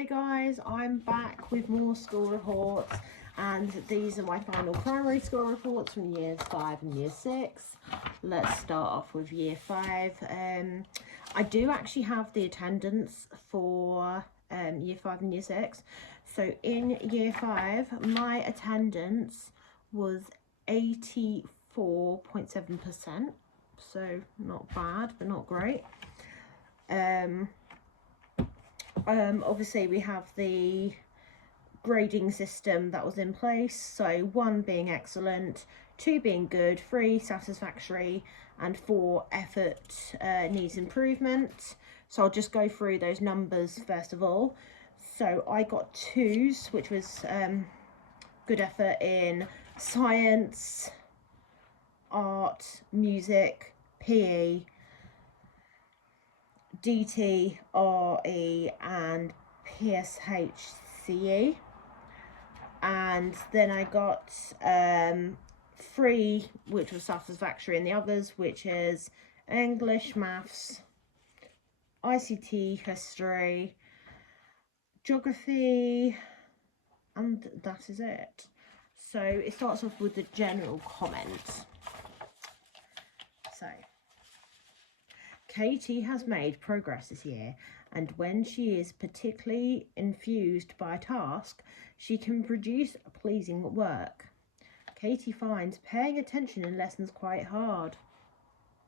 Hey guys, I'm back with more school reports, and these are my final primary school reports from years 5 and year 6. Let's start off with year 5. I do actually have the attendance for year 5 and year 6. So in year 5, my attendance was 84.7%. So not bad, but not great. Obviously we have the grading system that was in place, so 1 being excellent, 2 being good, 3 satisfactory, and 4 effort needs improvement. So I'll just go through those numbers first of all. So I got 2s, which was good effort in science, art, music, PE, DT, RE and PSHCE, and then I got 3 which was satisfactory in the others, which is English, Maths, ICT, History, Geography, and that is it. So it starts off with the general comments. So Katie has made progress this year, and when she is particularly enthused by a task, she can produce pleasing work. Katie finds paying attention in lessons quite hard.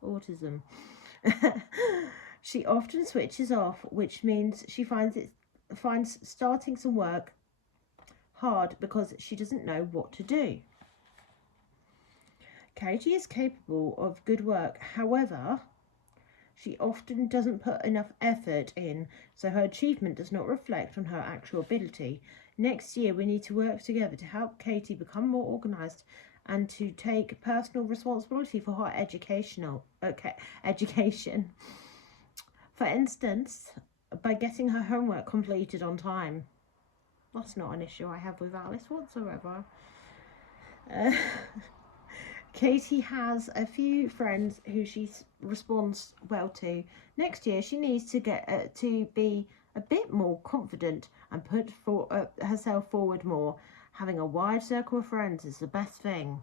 Autism. She often switches off, which means she finds starting some work hard because she doesn't know what to do. Katie is capable of good work, however, she often doesn't put enough effort in, so her achievement does not reflect on her actual ability. Next year, we need to work together to help Katie become more organised and to take personal responsibility for her education. For instance, by getting her homework completed on time. That's not an issue I have with Alice whatsoever. Katie has a few friends who she responds well to. Next year, she needs to get to be a bit more confident and put herself forward more. Having a wide circle of friends is the best thing.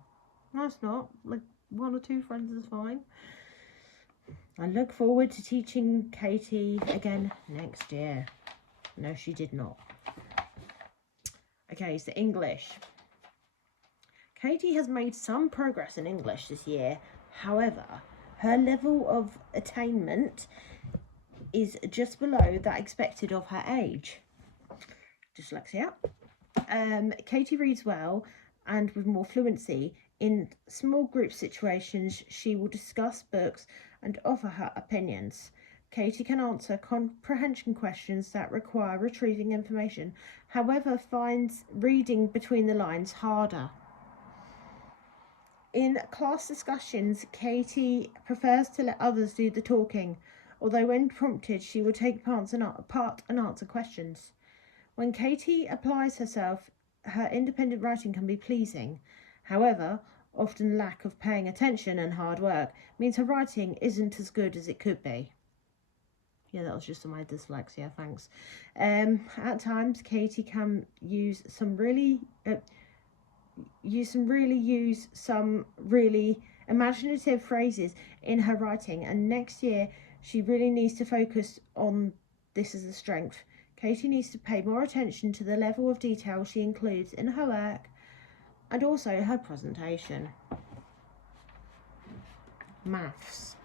No, it's not. Like 1 or 2 friends is fine. I look forward to teaching Katie again next year. No, she did not. Okay, so English. Katie has made some progress in English this year. However, her level of attainment is just below that expected of her age. Dyslexia. Katie reads well and with more fluency. In small group situations, she will discuss books and offer her opinions. Katie can answer comprehension questions that require retrieving information, however, finds reading between the lines harder. In class discussions, Katie prefers to let others do the talking, although when prompted, she will take part and answer questions. When Katie applies herself, her independent writing can be pleasing. However, often lack of paying attention and hard work means her writing isn't as good as it could be. Yeah, that was just my dyslexia, thanks. At times, Katie can use some really imaginative phrases in her writing, and next year she really needs to focus on this as a strength. Katie needs to pay more attention to the level of detail she includes in her work and also her presentation. Maths.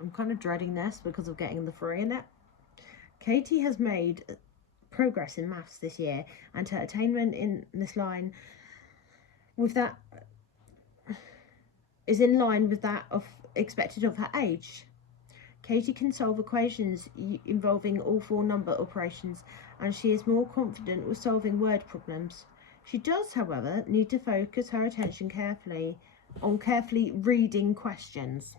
I'm kind of dreading this because of getting the 3 in it. Katie has made progress in maths this year, and her attainment in this line is in line with that of expected of her age. Katie can solve equations involving all 4 number operations, and she is more confident with solving word problems. She does, however, need to focus her attention carefully reading questions,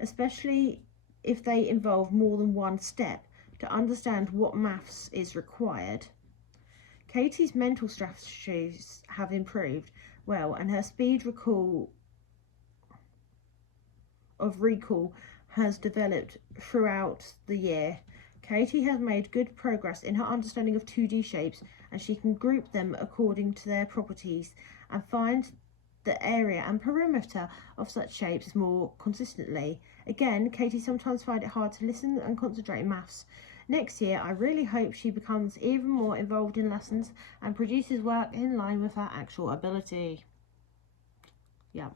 especially if they involve more than one step, to understand what maths is required. Katie's mental strategies have improved well, and her speed of recall has developed throughout the year. Katie has made good progress in her understanding of 2D shapes, and she can group them according to their properties and find the area and perimeter of such shapes more consistently. Again, Katie sometimes finds it hard to listen and concentrate in maths. Next year, I really hope she becomes even more involved in lessons and produces work in line with her actual ability. Yeah,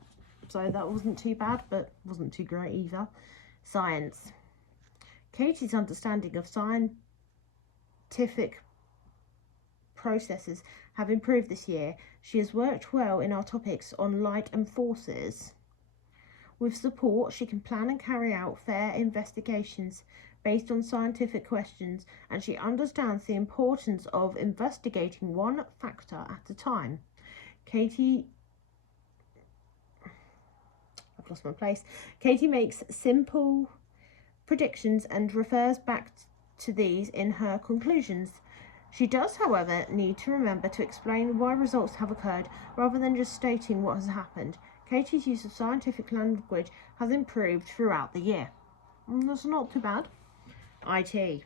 so that wasn't too bad, but wasn't too great either. Science. Katie's understanding of scientific processes have improved this year. She has worked well in our topics on light and forces. With support, she can plan and carry out fair investigations based on scientific questions, and she understands the importance of investigating one factor at a time. Katie makes simple predictions and refers back to these in her conclusions. She does, however, need to remember to explain why results have occurred rather than just stating what has happened. Katie's use of scientific language has improved throughout the year. That's not too bad. IT.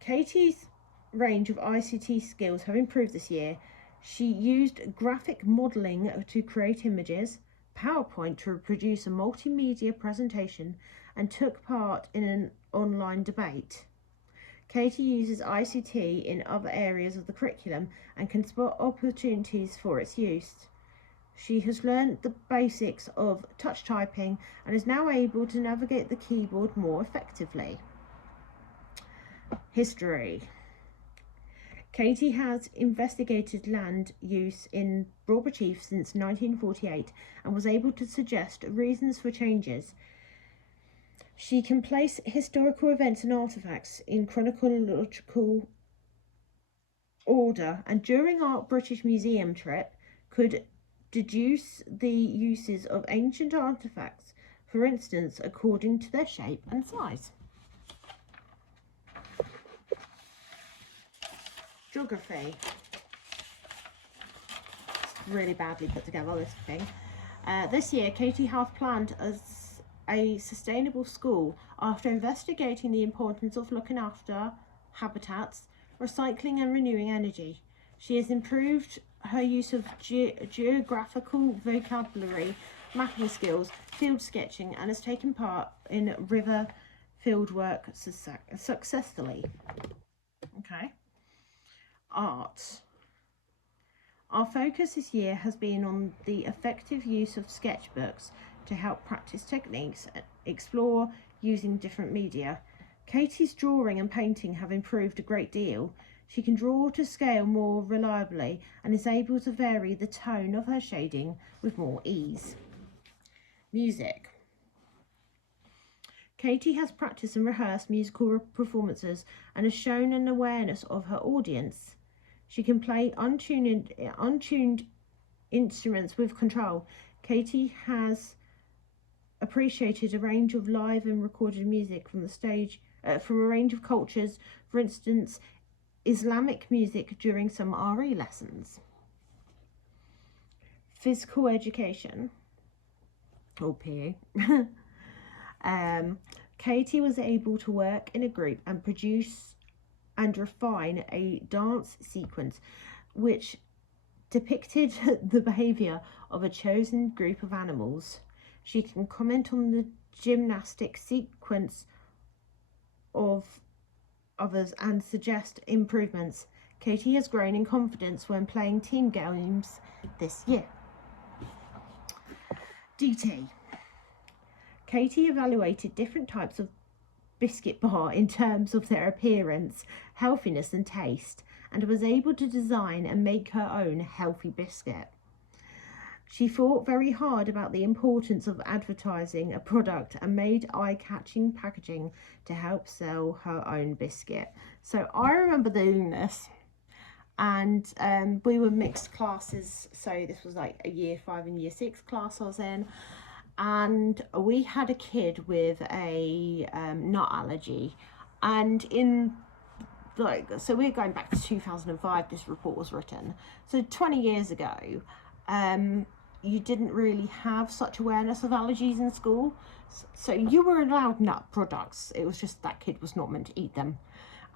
Katie's range of ICT skills have improved this year. She used graphic modelling to create images, PowerPoint to produce a multimedia presentation, and took part in an online debate. Katie uses ICT in other areas of the curriculum and can spot opportunities for its use. She has learned the basics of touch typing and is now able to navigate the keyboard more effectively. History. Katie has investigated land use in Broad Chief since 1948 and was able to suggest reasons for changes. She can place historical events and artefacts in chronological order, and during our British Museum trip could deduce the uses of ancient artefacts, for instance, according to their shape and size. Geography. It's really badly put together, this thing. This year, Katie has planned as a sustainable school after investigating the importance of looking after habitats, recycling and renewing energy. She has improved her use of geographical vocabulary, mapping skills, field sketching, and has taken part in river fieldwork successfully. Okay. Art. Our focus this year has been on the effective use of sketchbooks to help practice techniques and explore using different media. Katie's drawing and painting have improved a great deal. She can draw to scale more reliably and is able to vary the tone of her shading with more ease. Music. Katie has practiced and rehearsed musical performances and has shown an awareness of her audience. She can play untuned instruments with control. Katie has appreciated a range of live and recorded music from the stage, from a range of cultures, for instance, Islamic music during some RE lessons. Physical education, or PE. Katie was able to work in a group and produce and refine a dance sequence which depicted the behaviour of a chosen group of animals. She can comment on the gymnastic sequence of others and suggest improvements. Katie has grown in confidence when playing team games this year. DT. Katie evaluated different types of biscuit bar in terms of their appearance, healthiness and taste, and was able to design and make her own healthy biscuit. She thought very hard about the importance of advertising a product and made eye-catching packaging to help sell her own biscuit. So I remember doing this, and we were mixed classes, so this was like a year 5 and year 6 class I was in, and we had a kid with a nut allergy, and so we're going back to 2005 this report was written, so 20 years ago. you didn't really have such awareness of allergies in school. So you were allowed nut products. It was just that kid was not meant to eat them.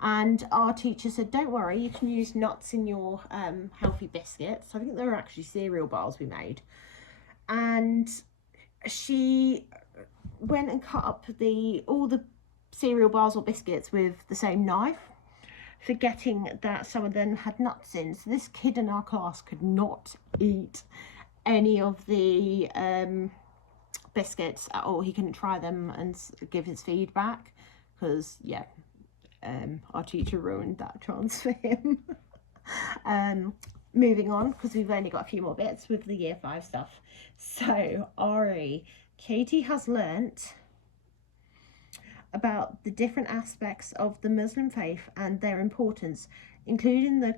And our teacher said, don't worry, you can use nuts in your healthy biscuits. I think they were actually cereal bars we made. And she went and cut up all the cereal bars or biscuits with the same knife, forgetting that some of them had nuts in. So this kid in our class could not eat any of the biscuits at all. He couldn't try them and give his feedback because, yeah, our teacher ruined that chance for him. Moving on, because we've only got a few more bits with the year 5 stuff. So, Ari, Katie has learnt about the different aspects of the Muslim faith and their importance, including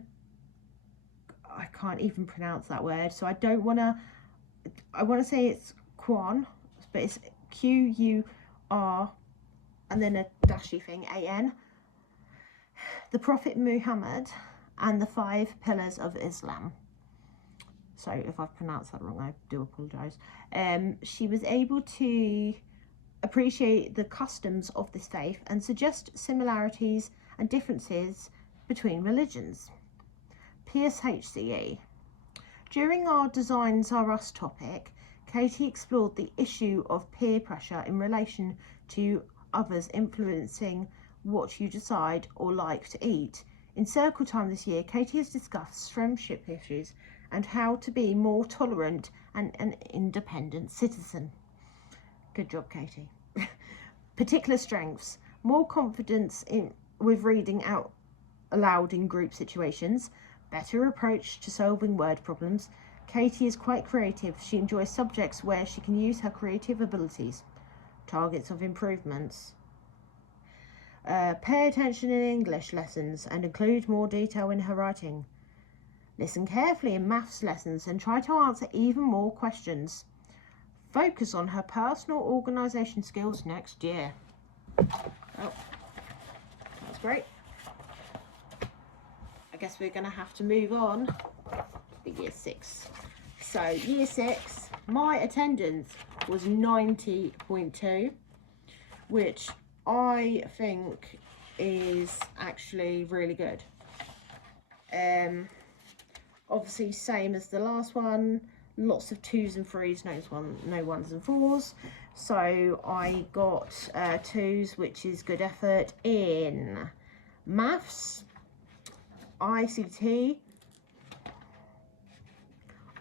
I can't even pronounce that word, so I want to say it's Quran, but it's Qur and then a dashy thing, AN, the Prophet Muhammad, and the 5 pillars of Islam. So if I've pronounced that wrong, I do apologise. She was able to appreciate the customs of this faith and suggest similarities and differences between religions. PSHCE. During our Designs Are Us topic, Katie explored the issue of peer pressure in relation to others influencing what you decide or like to eat. In Circle Time this year, Katie has discussed friendship issues and how to be more tolerant and an independent citizen. Good job, Katie. Particular strengths: more confidence with reading out aloud in group situations, better approach to solving word problems. Katie is quite creative. She enjoys subjects where she can use her creative abilities. Targets of improvements: pay attention in English lessons and include more detail in her writing. Listen carefully in maths lessons and try to answer even more questions. Focus on her personal organisation skills next year. Oh, that's great. I guess we're going to have to move on to year 6. So year 6, my attendance was 90.2, which I think is actually really good. Obviously same as the last one, lots of 2s and 3s, no 1s and 4s. So I got 2s, which is good effort in maths, ICT,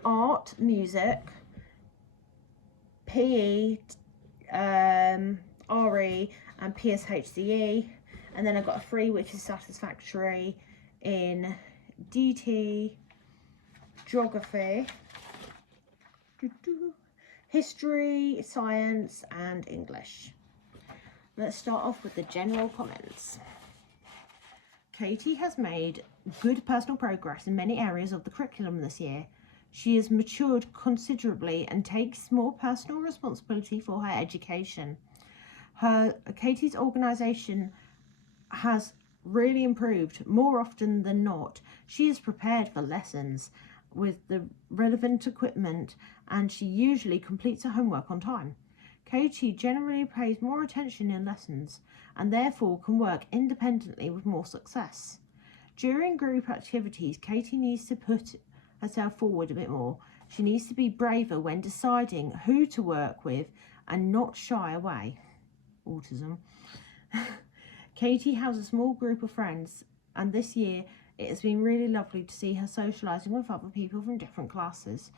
art, music, PE, RE and PSHCE, and then I got a 3, which is satisfactory in DT, geography, history, science and English. Let's start off with the general comments. Katie has made good personal progress in many areas of the curriculum this year. She has matured considerably and takes more personal responsibility for her education. Katie's organisation has really improved more often than not. She is prepared for lessons with the relevant equipment and she usually completes her homework on time. Katie generally pays more attention in lessons and therefore can work independently with more success. During group activities, Katie needs to put herself forward a bit more. She needs to be braver when deciding who to work with and not shy away. Autism. Katie has a small group of friends, and this year it has been really lovely to see her socialising with other people from different classes.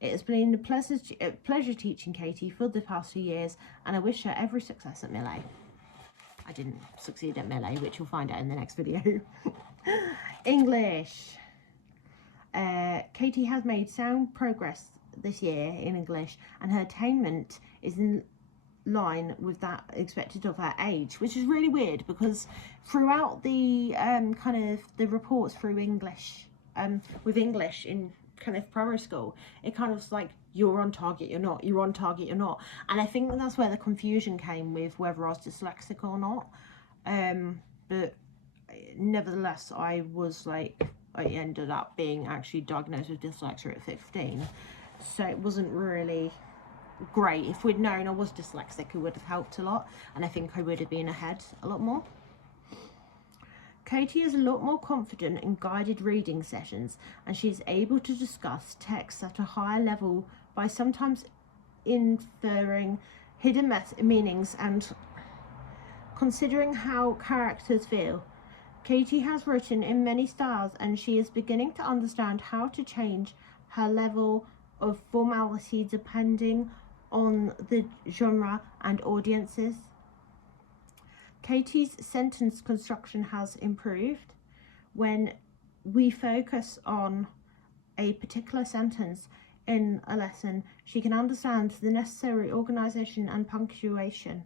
It has been a pleasure teaching Katie for the past few years, and I wish her every success at Millet. I didn't succeed at Millet, which you'll find out in the next video. English. Katie has made sound progress this year in English, and her attainment is in line with that expected of her age, which is really weird because throughout the kind of the reports through English, with English in kind of primary school, it kind of was like, you're on target, you're not, you're on target, you're not. And I think that's where the confusion came with whether I was dyslexic or not. But nevertheless, I ended up being actually diagnosed with dyslexia at 15. so it wasn't really great. If we'd known I was dyslexic, it would have helped a lot, and I think I would have been ahead a lot more. Katie is a lot more confident in guided reading sessions, and she is able to discuss texts at a higher level by sometimes inferring hidden meanings and considering how characters feel. Katie has written in many styles, and she is beginning to understand how to change her level of formality depending on the genre and audiences. Katie's sentence construction has improved. When we focus on a particular sentence in a lesson, she can understand the necessary organisation and punctuation.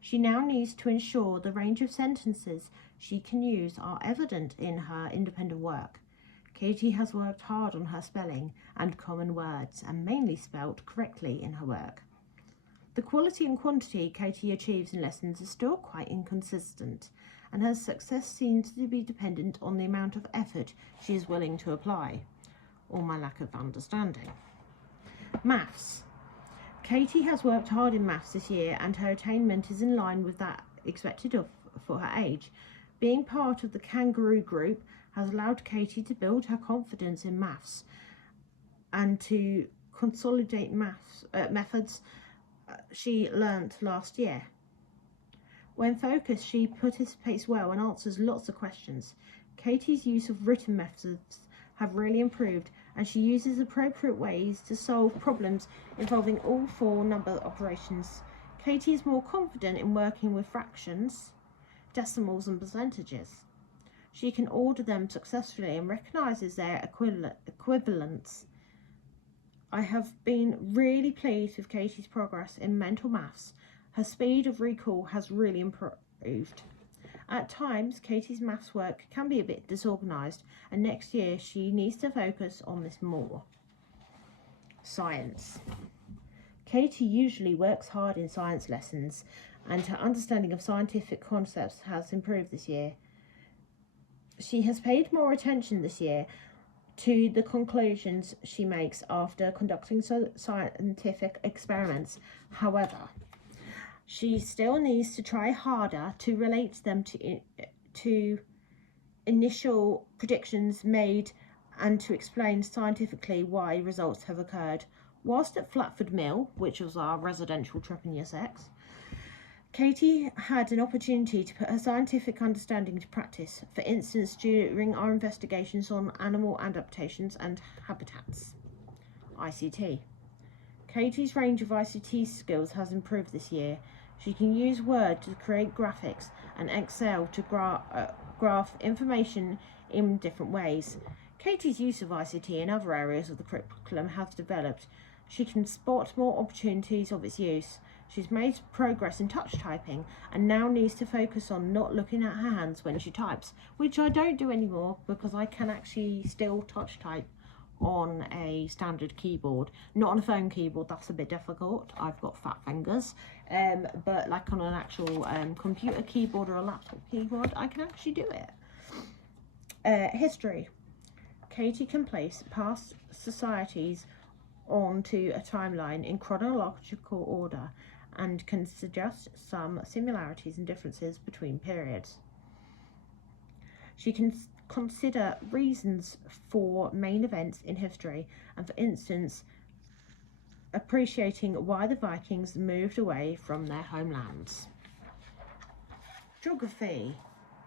She now needs to ensure the range of sentences she can use are evident in her independent work. Katie has worked hard on her spelling and common words, and mainly spelt correctly in her work. The quality and quantity Katie achieves in lessons is still quite inconsistent, and her success seems to be dependent on the amount of effort she is willing to apply, or my lack of understanding. Maths. Katie has worked hard in maths this year, and her attainment is in line with that expected for her age. Being part of the kangaroo group has allowed Katie to build her confidence in maths and to consolidate methods she learnt last year. When focused, she participates well and answers lots of questions. Katie's use of written methods have really improved, and she uses appropriate ways to solve problems involving all 4 number operations. Katie is more confident in working with fractions, decimals and percentages. She can order them successfully and recognises their equivalents. I have been really pleased with Katie's progress in mental maths. Her speed of recall has really improved. At times, Katie's maths work can be a bit disorganised, and next year she needs to focus on this more. Science. Katie usually works hard in science lessons, and her understanding of scientific concepts has improved this year. She has paid more attention this year to the conclusions she makes after conducting scientific experiments. However, she still needs to try harder to relate them to initial predictions made and to explain scientifically why results have occurred. Whilst at Flatford Mill, which was our residential trip in Year 6, Katie had an opportunity to put her scientific understanding to practice, for instance during our investigations on animal adaptations and habitats. ICT. Katie's range of ICT skills has improved this year. She can use Word to create graphics and Excel to graph information in different ways. Katie's use of ICT in other areas of the curriculum has developed. She can spot more opportunities of its use. She's made progress in touch typing and now needs to focus on not looking at her hands when she types, which I don't do anymore because I can actually still touch type on a standard keyboard. Not on a phone keyboard, that's a bit difficult. I've got fat fingers. But like on an actual computer keyboard or a laptop keyboard, I can actually do it. History. Katie can place past societies onto a timeline in chronological order and can suggest some similarities and differences between periods. She can consider reasons for main events in history, and for instance, appreciating why the Vikings moved away from their homelands. Geography.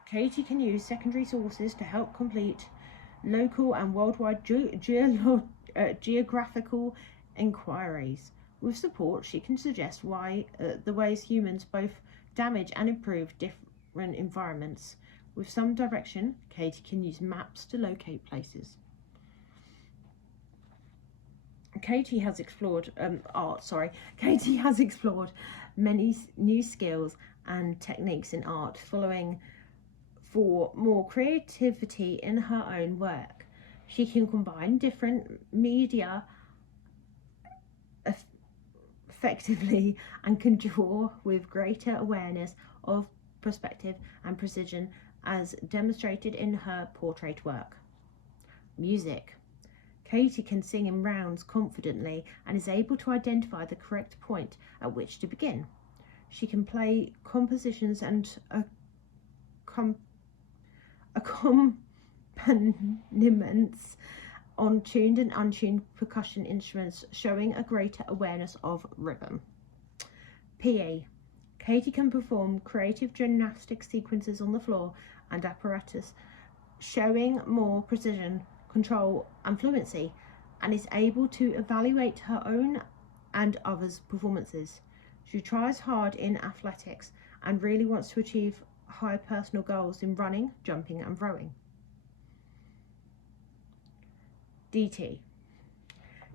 Katie can use secondary sources to help complete local and worldwide geographical inquiries. With support, she can suggest the ways humans both damage and improve different environments. With some direction, Katie can use maps to locate places. Katie has explored many new skills and techniques in art, following for more creativity in her own work. She can combine different media effectively and can draw with greater awareness of perspective and precision, as demonstrated in her portrait work. Music. Katie can sing in rounds confidently and is able to identify the correct point at which to begin. She can play compositions and accompaniments on tuned and untuned percussion instruments, showing a greater awareness of rhythm. PE. Katie can perform creative gymnastic sequences on the floor and apparatus, showing more precision, control and fluency, and is able to evaluate her own and others' performances. She tries hard in athletics and really wants to achieve high personal goals in running, jumping and rowing. DT.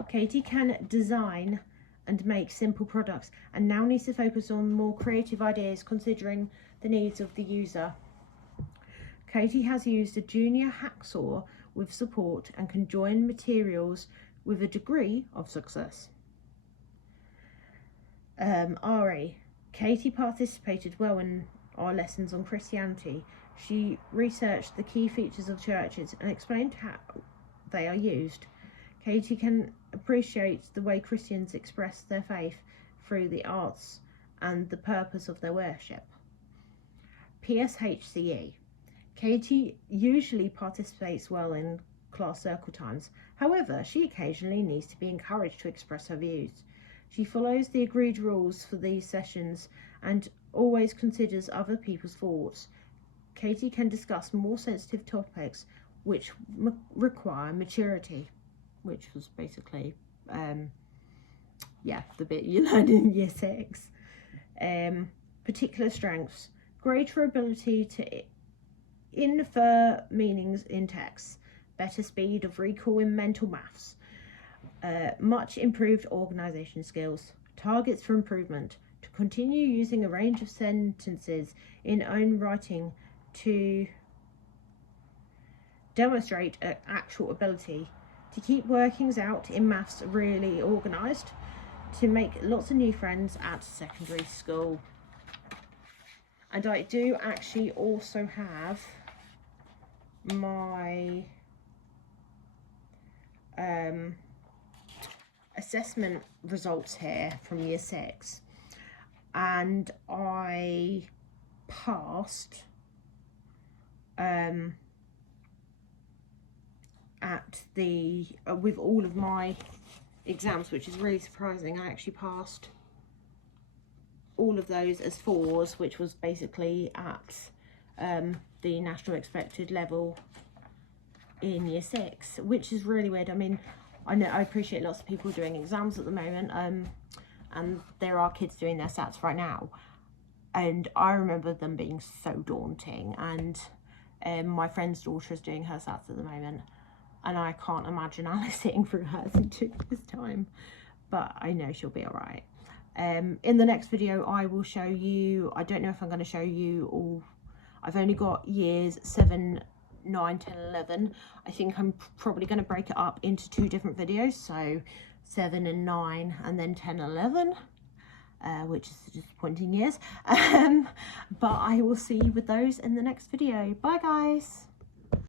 Katie can design and make simple products and now needs to focus on more creative ideas considering the needs of the user. Katie has used a junior hacksaw with support and can join materials with a degree of success. RE. Katie participated well in our lessons on Christianity. She researched the key features of churches and explained how they are used. Katie can appreciate the way Christians express their faith through the arts and the purpose of their worship. PSHCE. Katie usually participates well in class circle times. However, she occasionally needs to be encouraged to express her views. She follows the agreed rules for these sessions and always considers other people's thoughts. Katie can discuss more sensitive topics which require maturity, which was basically, the bit you learned in Year 6. Particular strengths: greater ability to infer meanings in text, better speed of recall in mental maths, much improved organisation skills, targets for improvement, to continue using a range of sentences in own writing to demonstrate actual ability, to keep workings out in maths really organised, to make lots of new friends at secondary school. And I do actually also have my assessment results here from Year 6, and I passed at the with all of my exams, which is really surprising. I actually passed all of those as 4s, which was basically at the national expected level in Year 6, which is really weird. I mean, I know I appreciate lots of people doing exams at the moment, and there are kids doing their SATS right now, and I remember them being so daunting. And my friend's daughter is doing her SATS at the moment, and I can't imagine Alice sitting through hers in 2 years' time, but I know she'll be all right. In the next video, I will show you, I don't know if I'm going to show you all, I've only got years 7, 9, 10, 11. I think I'm probably going to break it up into 2 different videos, so 7 and 9 and then 10 and 11, which is disappointing years. But I will see you with those in the next video. Bye guys.